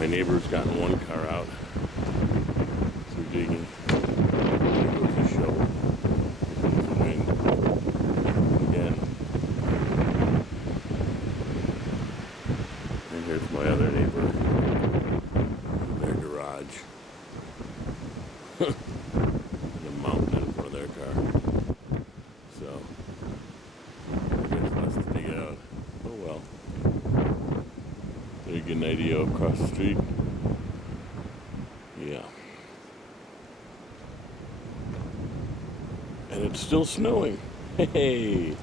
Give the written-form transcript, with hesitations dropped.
My neighbor's gotten one car out. So digging. There goes the shovel. There's the wind. Again. And here's my other neighbor. Their garage. The mountain in front of their car. So, I guess less to dig out. Oh well. There you get an idea of across the street. Yeah. And it's still snowing. Hey!